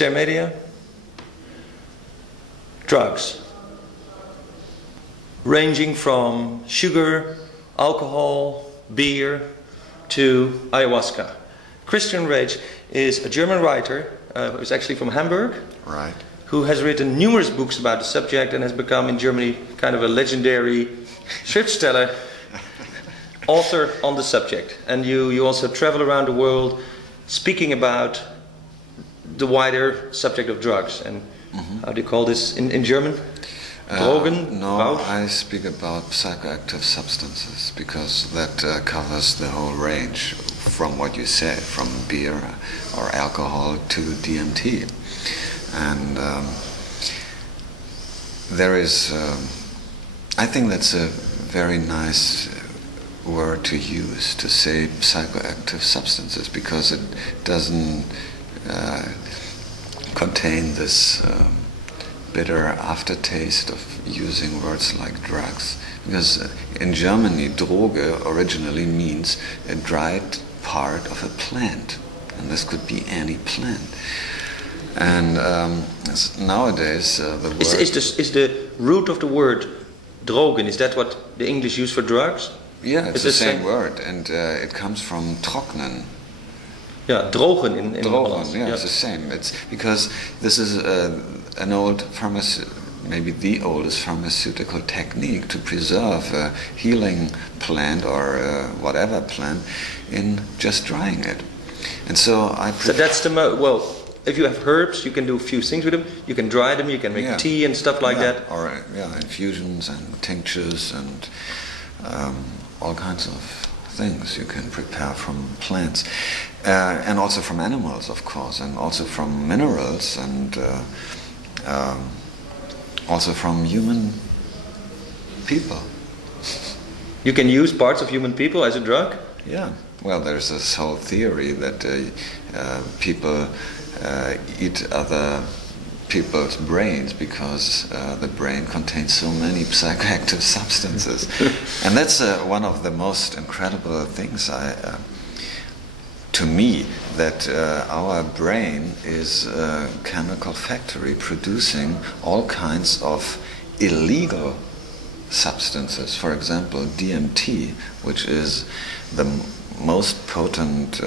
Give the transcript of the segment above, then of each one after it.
Media, drugs, ranging from sugar, alcohol, beer, to ayahuasca. Christian Ratsch is a German writer, who's actually from Hamburg, right, who has written numerous books about the subject and has become in Germany kind of a legendary schriftsteller, author on the subject. And you also travel around the world speaking about the wider subject of drugs. And how do you call this in German? Drogen? No, I speak about psychoactive substances because that covers the whole range from what you said, from beer or alcohol to DMT. And there is, I think that's a very nice word to use, to say psychoactive substances, because it doesn't contain this bitter aftertaste of using words like drugs. Because in Germany, Droge originally means a dried part of a plant, and this could be any plant. And nowadays the word... Is the root of the word drogen, is that what the English use for drugs? Yeah, it's the same word, and it comes from trocknen. Yeah, drogen in Drogen, yeah, it's the same. It's because this is an old maybe the oldest pharmaceutical technique to preserve a healing plant or whatever plant in just drying it. And so So that's the well, if you have herbs, you can do a few things with them. You can dry them, you can make tea and stuff like that. Or infusions and tinctures and all kinds of things you can prepare from plants. And also from animals, of course, and also from minerals, and also from human people. You can use parts of human people as a drug? Yeah. Well, there's this whole theory that people eat other people's brains because the brain contains so many psychoactive substances. And that's one of the most incredible things to me, that our brain is a chemical factory producing all kinds of illegal substances. For example, DMT, which is the most potent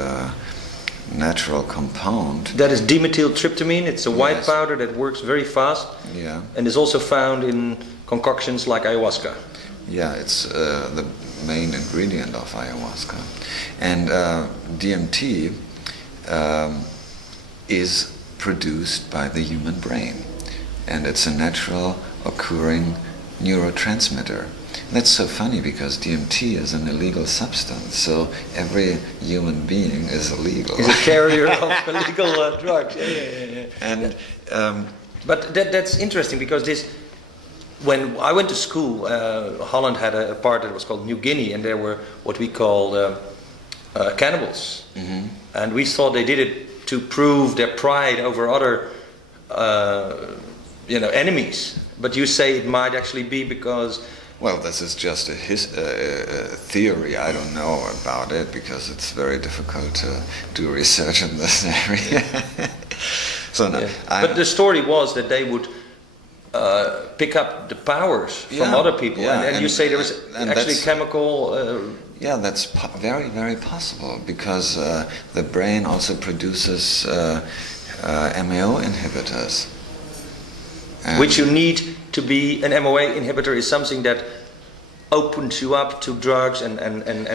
natural compound. That is dimethyltryptamine. It's a white powder that works very fast, and is also found in concoctions like ayahuasca. Yeah, it's the main ingredient of ayahuasca. And DMT is produced by the human brain, and it's a natural occurring neurotransmitter. That's so funny because DMT is an illegal substance, so every human being is illegal. Is a carrier of illegal drugs. Yeah. And but that's interesting because when I went to school, Holland had a part that was called New Guinea, and there were what we called cannibals, and we thought they did it to prove their pride over other, enemies. But you say it might actually be because. Well, this is just a theory. I don't know about it because it's very difficult to do research in this area. But the story was that they would pick up the powers from other people, and you say there was actually chemical. That's very, very possible because the brain also produces MAO inhibitors. Which you need to be an MOA inhibitor is something that opens you up to drugs and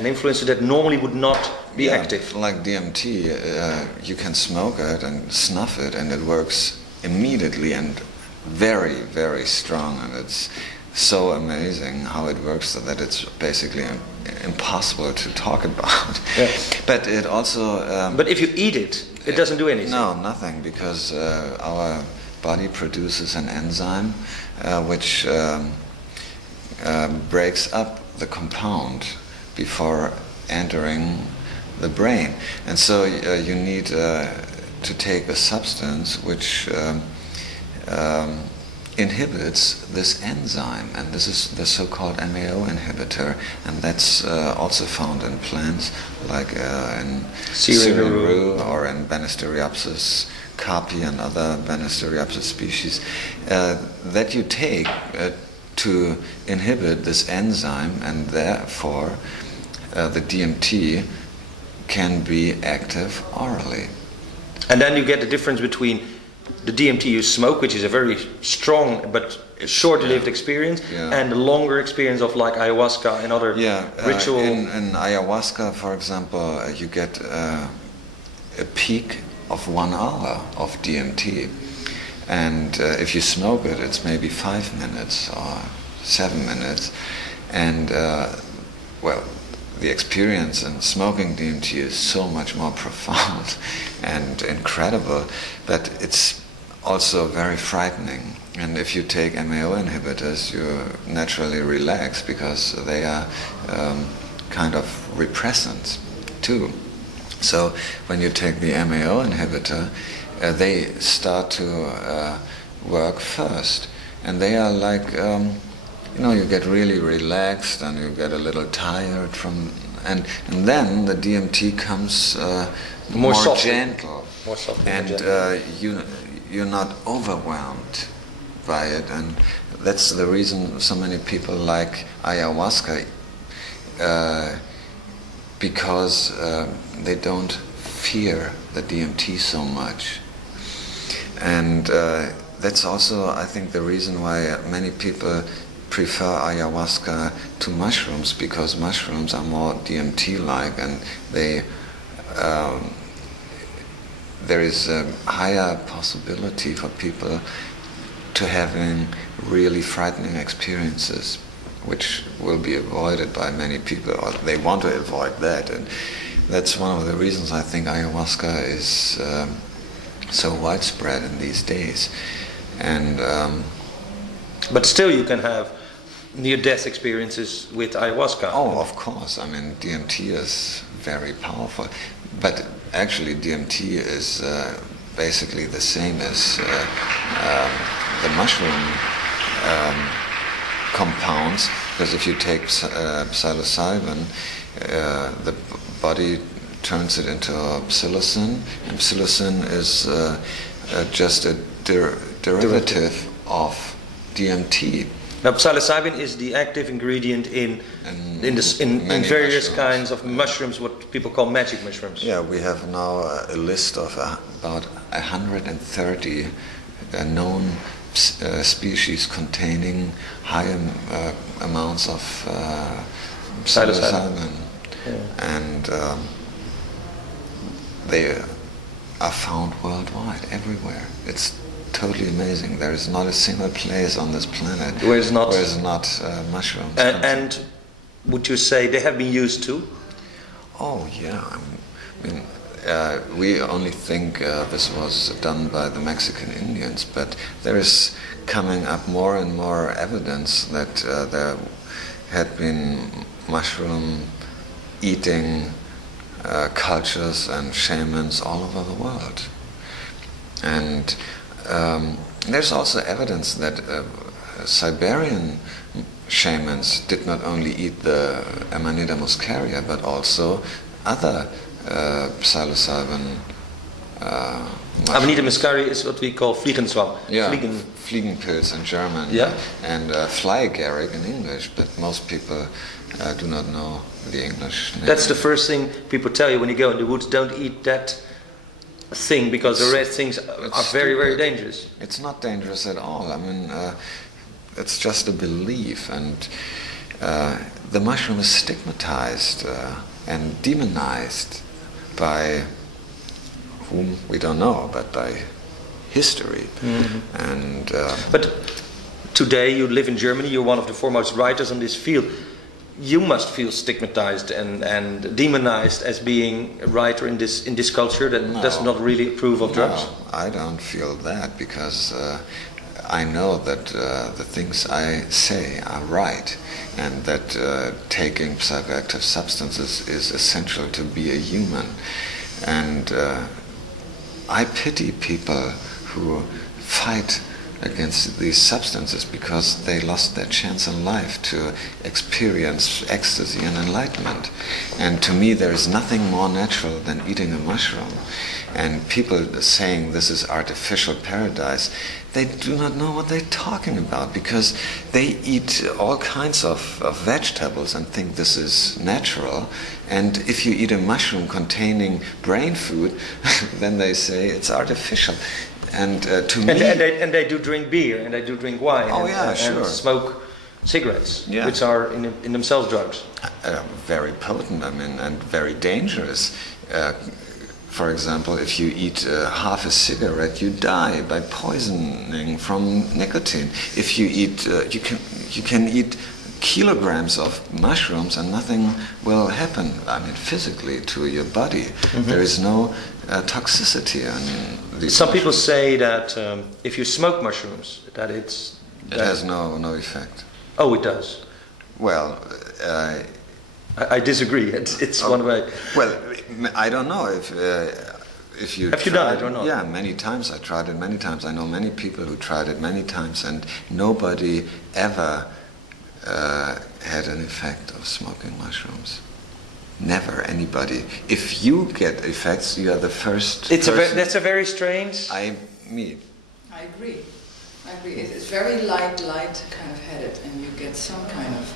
influences that normally would not be active. Like DMT, you can smoke it and snuff it, and it works immediately and very, very strong, and it's so amazing how it works that it's basically impossible to talk about. Yeah. But it also... but if you eat it, it doesn't do anything. No, nothing, because our body produces an enzyme which breaks up the compound before entering the brain. And so you need to take a substance which inhibits this enzyme, and this is the so-called MAO inhibitor, and that's also found in plants like in Syrian rue or in Banisteriopsis caapi and other Banisteriopsis species, that you take to inhibit this enzyme, and therefore the DMT can be active orally. And then you get the difference between the DMT you smoke, which is a very strong but short-lived experience, and the longer experience of like ayahuasca and other ritual. In ayahuasca, for example, you get a peak of 1 hour of DMT, and if you smoke it, it's maybe 5 minutes or 7 minutes, and well, the experience in smoking DMT is so much more profound and incredible, but it's also very frightening. And if you take MAO inhibitors, you naturally relax because they are kind of repressants too. So when you take the MAO inhibitor, they start to work first, and they are like, you get really relaxed and you get a little tired from, and then the DMT comes more gentle, and you're not overwhelmed by it, and that's the reason so many people like ayahuasca, because they don't fear the DMT so much. And that's also, I think, the reason why many people prefer ayahuasca to mushrooms, because mushrooms are more DMT-like, and they there is a higher possibility for people to having really frightening experiences, which will be avoided by many people, or they want to avoid that. And that's one of the reasons I think ayahuasca is so widespread in these days. And but still you can have near-death experiences with ayahuasca. Oh, of course. I mean, DMT is very powerful, but actually DMT is basically the same as the mushroom compounds, because if you take psilocybin, the body turns it into psilocin, and psilocin is just a derivative of DMT. Now, psilocybin is the active ingredient in various kinds of mushrooms, what people call magic mushrooms. Yeah, we have now a list of about 130 known species containing high amounts of psilocybin, and they are found worldwide, everywhere. It's totally amazing. There is not a single place on this planet where it's not mushrooms. And would you say they have been used too? Oh yeah, I mean, we only think this was done by the Mexican Indians, but there is coming up more and more evidence that there had been mushroom eating cultures and shamans all over the world. And there's also evidence that Siberian shamans did not only eat the Amanita muscaria, but also other psilocybin Amanita muscaria is what we call Vliegenzwam. Yeah, Fliegenpilz in German, and Flygarrick in English, but most people do not know the English name. That's the first thing people tell you when you go in the woods: don't eat that thing, because the red things are very, very dangerous. It's not dangerous at all. I mean, it's just a belief, and the mushroom is stigmatized and demonized by whom we don't know, but by history. And but today you live in Germany. You're one of the foremost writers on this field. You must feel stigmatized and demonized as being a writer in this culture that does not really approve of drugs. No, I don't feel that, because I know that the things I say are right, and that taking psychoactive substances is essential to be a human. And I pity people who fight against these substances because they lost their chance in life to experience ecstasy and enlightenment. And to me, there is nothing more natural than eating a mushroom. And people saying this is artificial paradise, they do not know what they're talking about, because they eat all kinds of vegetables and think this is natural. And if you eat a mushroom containing brain food, then they say it's artificial. And to me, and they do drink beer, and they do drink wine, and smoke cigarettes, which are in themselves drugs. Very potent, I mean, and very dangerous. For example, if you eat half a cigarette, you die by poisoning from nicotine. If you eat, you can eat kilograms of mushrooms and nothing will happen. I mean, physically to your body. Mm-hmm. There is no toxicity in these. Some people say that if you smoke mushrooms, that it has no effect. Oh, it does. Well. I disagree. It's one way. Well, I don't know if you. Have you done it or not? Yeah, many times. I tried it many times. I know many people who tried it many times, and nobody ever had an effect of smoking mushrooms. Never anybody. If you get effects, you are the first. That's a very strange. I agree. It's very light kind of headed, and you get some kind of.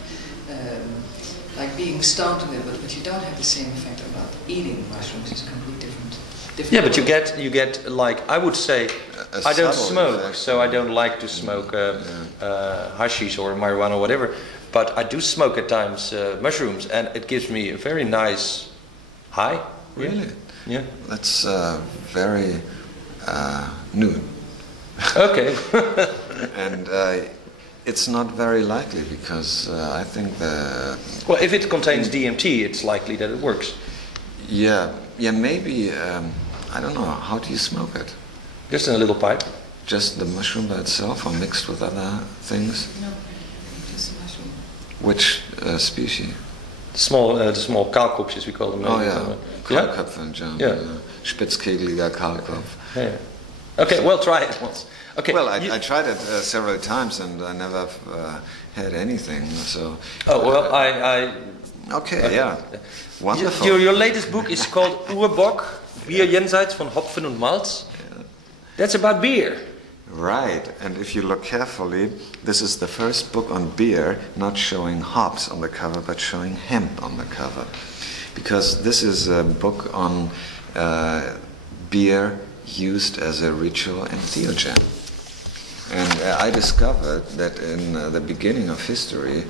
Like being stoned with it, but you don't have the same effect about eating mushrooms. It's completely different. Yeah, but you get like, I would say, I don't smoke, effect. So I don't like to smoke hashish or marijuana or whatever. But I do smoke at times mushrooms, and it gives me a very nice high. Really? Yeah. That's very new. Okay. And. It's not very likely because I think Well, if it contains DMT, it's likely that it works. Yeah, maybe. I don't know. How do you smoke it? Just in a little pipe. Just the mushroom by itself, or mixed with other things? No, just mushroom. Which species? The small Kahlkopfjes, we call them. Oh yeah, Kahlköpfe in German. Yeah. Spitzkegeliger Kahlkopf. Yeah. Okay, well, try it once. Okay. Well, I tried it several times and I never had anything. So. Oh well, I. Okay, yeah. Wonderful. Your latest book is called Urbock, Bier jenseits von Hopfen und Malz. Yeah. That's about beer. Right, and if you look carefully, this is the first book on beer, not showing hops on the cover, but showing hemp on the cover. Because this is a book on beer used as a ritual entheogen. And I discovered that in the beginning of history,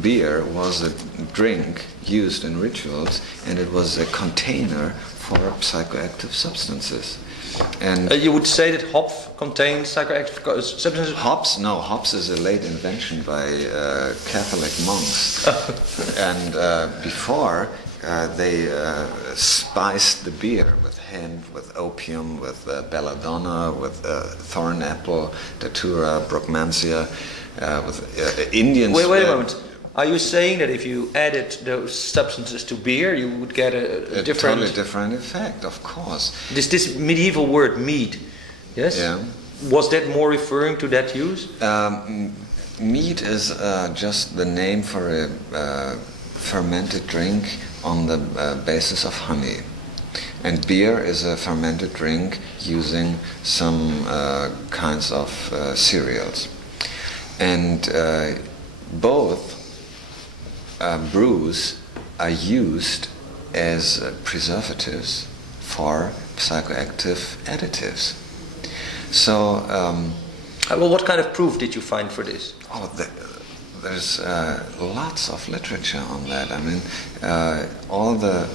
beer was a drink used in rituals, and it was a container for psychoactive substances. And you would say that hop contains psychoactive substances? Hops? No, hops is a late invention by Catholic monks. And before, they spiced the beer with hemp, with opium, with belladonna, with thorn apple, datura, brugmansia, with Indian Wait a moment. Are you saying that if you added those substances to beer, you would get a different... totally different effect, of course. This medieval word mead, yes? Yeah. Was that more referring to that use? Mead is just the name for a fermented drink on the basis of honey. And beer is a fermented drink using some kinds of cereals. And both brews are used as preservatives for psychoactive additives. So, well, what kind of proof did you find for this? Oh, there's lots of literature on that. I mean, all the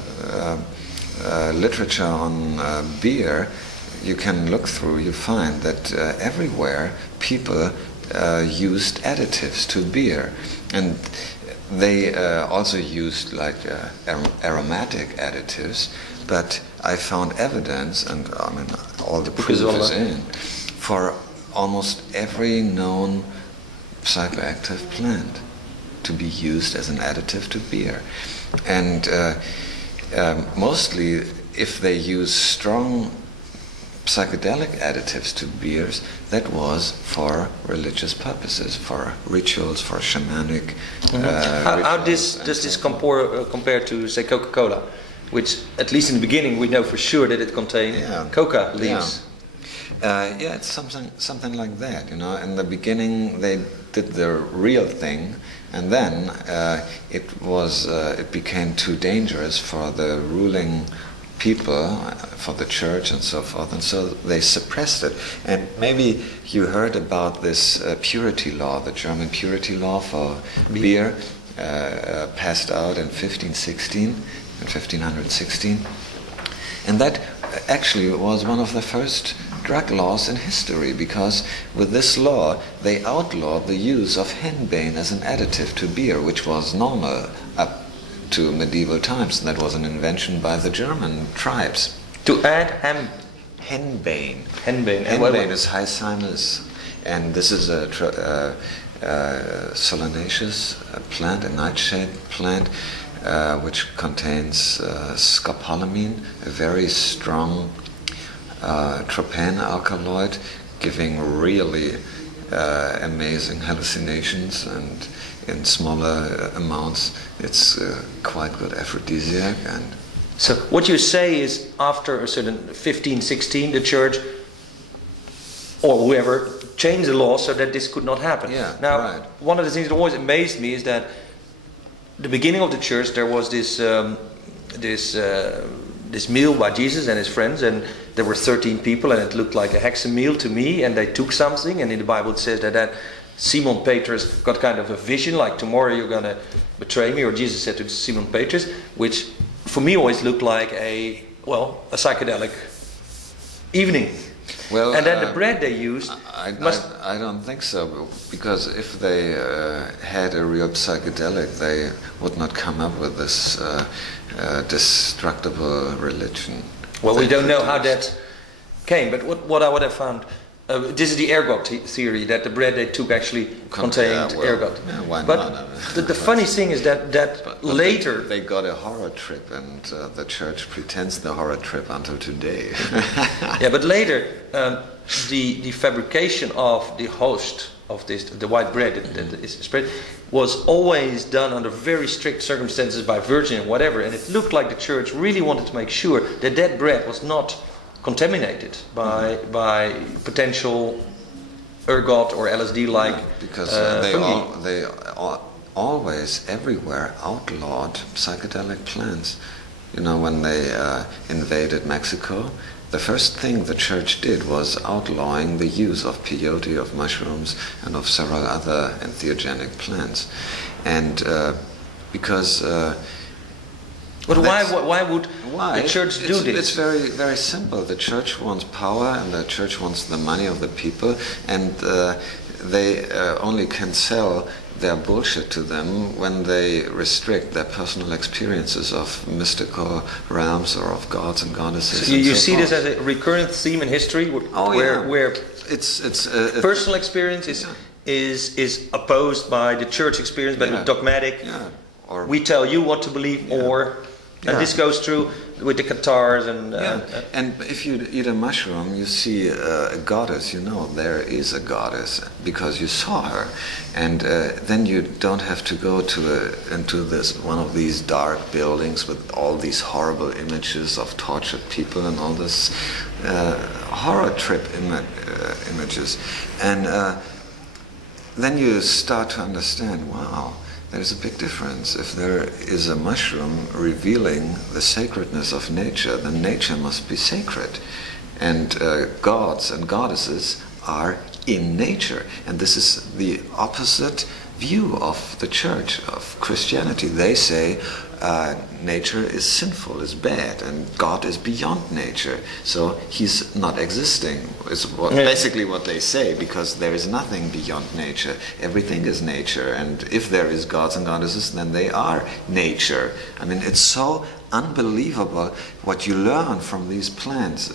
literature on beer you can look through, you find that everywhere people used additives to beer. And they also used like aromatic additives, but I found evidence, and I mean all the proof is in, for almost every known psychoactive plant to be used as an additive to beer. And mostly if they use strong psychedelic additives to beers, that was for religious purposes, for rituals, for shamanic How does this compare to, say, Coca-Cola, which, at least in the beginning, we know for sure that it contained coca leaves? Yeah, it's something like that. You know, in the beginning they did the real thing, and then it became too dangerous for the ruling people, for the church and so forth, and so they suppressed it. And maybe you heard about this purity law, the German purity law for beer, passed out in 1516, and that actually was one of the first drug laws in history, because with this law they outlawed the use of henbane as an additive to beer, which was normal up to medieval times. That was an invention by the German tribes. To add henbane. Henbane is Hycinus, and this is a solanaceous plant, a nightshade plant, which contains scopolamine, a very strong tropane alkaloid, giving really amazing hallucinations, and in smaller amounts it's quite good aphrodisiac. And so what you say is, after a certain 1516, the church or whoever changed the law so that this could not happen. Now, one of the things that always amazed me is that the beginning of the church, there was this meal by Jesus and his friends, and there were 13 people, and it looked like a hexa meal to me, and they took something, and in the Bible it says that Simon Petrus got kind of a vision, like, tomorrow you're going to betray me, or Jesus said to Simon Petrus, which for me always looked like a psychedelic evening. Well, and then the bread they used I don't think so, because if they had a real psychedelic, they would not come up with this destructible religion. Well, we don't know how that came, but what I would have found, this is the ergot theory, that the bread they took actually contained ergot. Yeah, why but not? The funny thing is that but later they got a horror trip, and the church pretends the horror trip until today. Yeah, but later the fabrication of the host of the white bread that is spread was always done under very strict circumstances by virgin and whatever, and it looked like the church really wanted to make sure that bread was not contaminated by potential ergot or LSD-like because fungi. they always everywhere outlawed psychedelic plants. You know, when they invaded Mexico, the first thing the church did was outlawing the use of peyote, of mushrooms, and of several other entheogenic plants. And because but why would the church do this? It's very, very simple. The church wants power, and the church wants the money of the people, and they only can sell their bullshit to them when they restrict their personal experiences of mystical realms or of gods and goddesses. So you see this as a recurrent theme in history, where it's personal experience is opposed by the church experience, but dogmatic. Yeah. Or we tell you what to believe, and this goes through with the Catars and. And if you eat a mushroom, you see a goddess. You know there is a goddess because you saw her, and then you don't have to go into this one of these dark buildings with all these horrible images of tortured people and all this horror trip images, and then you start to understand. Wow. There's a big difference. If there is a mushroom revealing the sacredness of nature, then nature must be sacred. And gods and goddesses are in nature. And this is the opposite view of the church, of Christianity. They say nature is sinful, is bad, and God is beyond nature. So he's not existing, is basically what they say, because there is nothing beyond nature. Everything is nature, and if there is gods and goddesses, then they are nature. I mean, it's so unbelievable what you learn from these plants.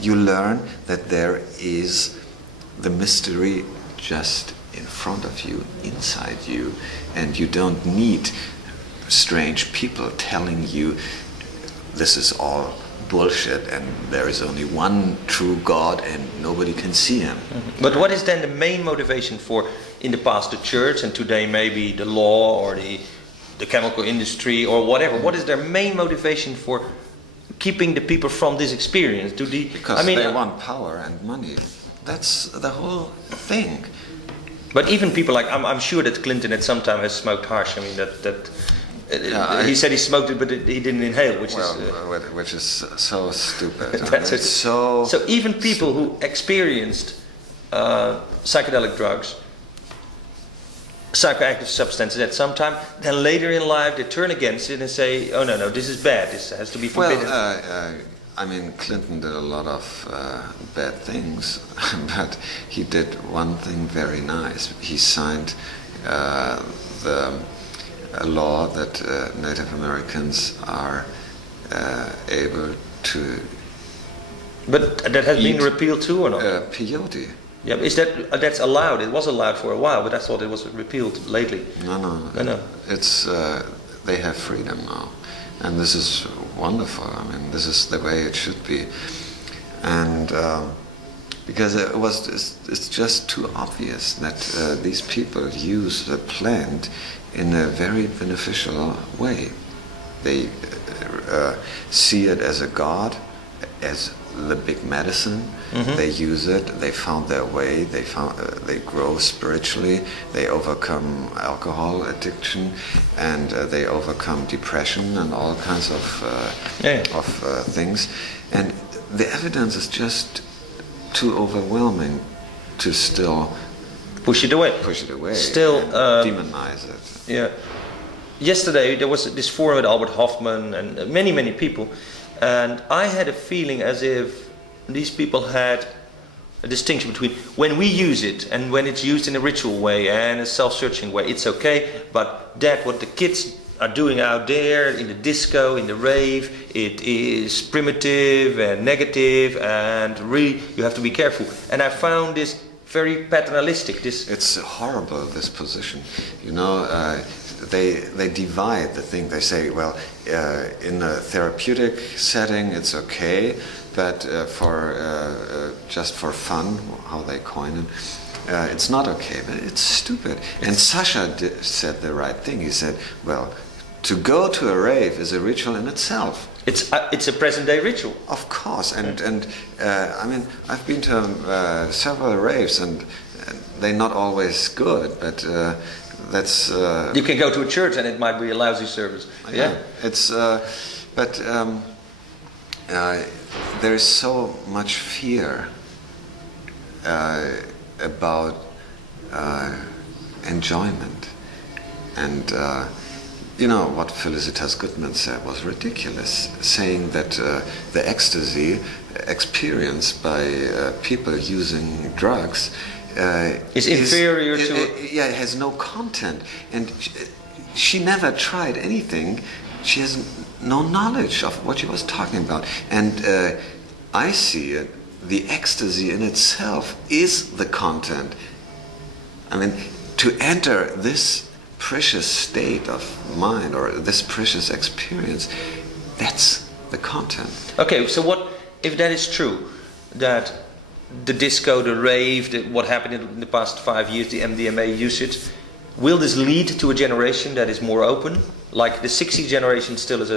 You learn that there is the mystery just in front of you, inside you, and you don't need strange people telling you this is all bullshit, and there is only one true God and nobody can see him. But what is then the main motivation for, in the past, the church, and today maybe the law or the chemical industry or whatever? What is their main motivation for keeping the people from this experience? Because they want power and money. That's the whole thing. But even people like, I'm sure that Clinton at some time has smoked hash. I mean, he said he smoked it, but he didn't inhale, which is so stupid. So even people who experienced psychedelic drugs, psychoactive substances at some time, then later in life they turn against it and say, oh no, this is bad, this has to be forbidden. Well, Clinton did a lot of bad things, but he did one thing very nice. He signed a law that Native Americans are able to. But that has been repealed too, or not? Peyote. Yeah, that's allowed? It was allowed for a while, but I thought it was repealed lately. No. It's they have freedom now, and this is wonderful. I mean, this is the way it should be, and because it's just too obvious that these people use the plant in a very beneficial way. They see it as a god, as the big medicine. They use it. They found their way. They grow spiritually. They overcome alcohol addiction, and they overcome depression and all kinds of things. And the evidence is just too overwhelming to still push it away. Still demonize it. Yeah. Yesterday there was this forum with Albert Hoffman and many people, and I had a feeling as if these people had a distinction between when we use it and when it's used in a ritual way and a self-searching way, it's okay, but that what the kids are doing out there in the disco, in the rave, it is primitive and negative, and really you have to be careful. And I found this very paternalistic. It's horrible, this position. They divide the thing. They say, well, in a therapeutic setting it's okay, but just for fun, how they coin it, it's not okay. But it's stupid. And Sasha said the right thing. He said, well, to go to a rave is a ritual in itself. It's a present-day ritual. Of course, and I've been to several raves, and they're not always good, but that's. You can go to a church, and it might be a lousy service. Yeah, it's. But there is so much fear about enjoyment, and. What Felicitas Goodman said was ridiculous, saying that the ecstasy experienced by people using drugs is inferior to... it has no content. And she never tried anything. She has no knowledge of what she was talking about. And I see it, the ecstasy in itself is the content. I mean, to enter this precious state of mind or this precious experience, that's the content. Okay, so what if that is true, that the disco, the rave, what happened in the past 5 years, the MDMA usage, will this lead to a generation that is more open? Like the 60 generation still is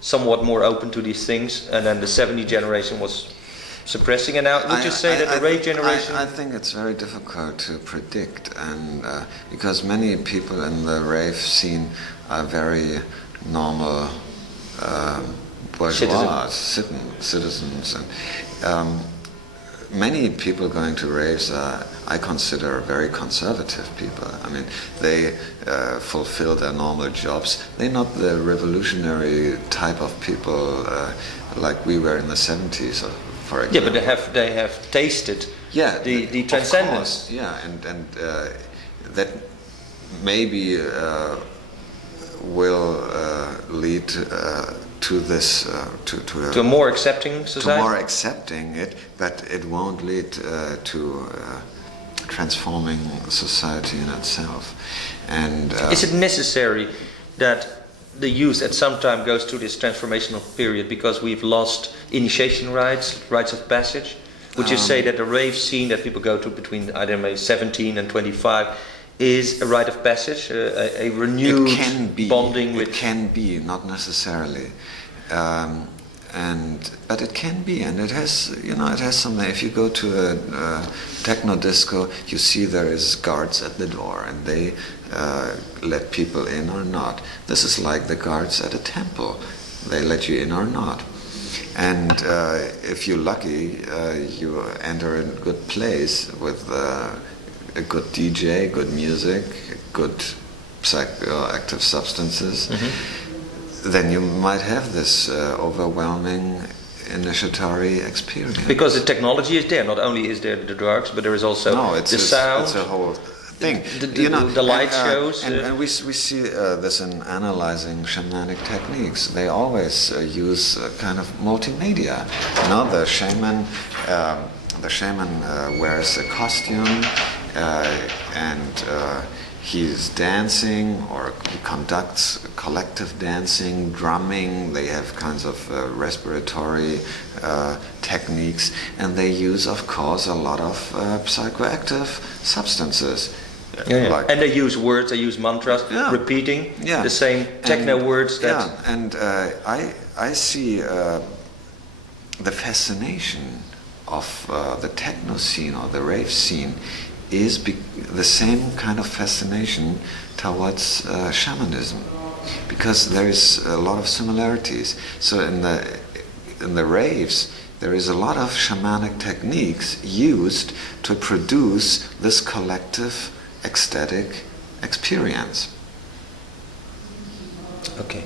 somewhat more open to these things, and then the 70 generation was suppressing, and now would you say that the rave generation... I think it's very difficult to predict, and because many people in the rave scene are very normal bourgeois citizens, and many people going to raves I consider very conservative people. I mean, they fulfill their normal jobs. They're not the revolutionary type of people like we were in the 70s. Yeah, but they have tasted the transcendence. Yeah, and that maybe will lead to this to a more accepting society. To more accepting it, but it won't lead to transforming society in itself. And is it necessary that the youth at some time goes through this transformational period because we've lost initiation rites of passage? Would you say that the rave scene that people go to between, I don't know, 17 and 25 is a rite of passage, a renewed bonding with... It can be, not necessarily. But it can be, and it has, you know, it has something. If you go to a techno disco, you see there is guards at the door, and they let people in or not. This is like the guards at a temple; they let you in or not. And if you're lucky, you enter a good place with a good DJ, good music, good psychoactive substances. Mm-hmm. Then you might have this overwhelming initiatory experience. Because the technology is there. Not only is there the drugs, but there is also the sound. It's a whole thing. The light shows. And we see this in analyzing shamanic techniques. They always use kind of multimedia. You know, the shaman wears a costume and he's dancing, or he conducts collective dancing, drumming. They have kinds of respiratory techniques, and they use, of course, a lot of psychoactive substances. Yeah. Like, and they use words, they use mantras, repeating the same techno words. And I see the fascination of the techno scene or the rave scene is the same kind of fascination towards shamanism, because there is a lot of similarities. So in the raves, there is a lot of shamanic techniques used to produce this collective ecstatic experience. Okay.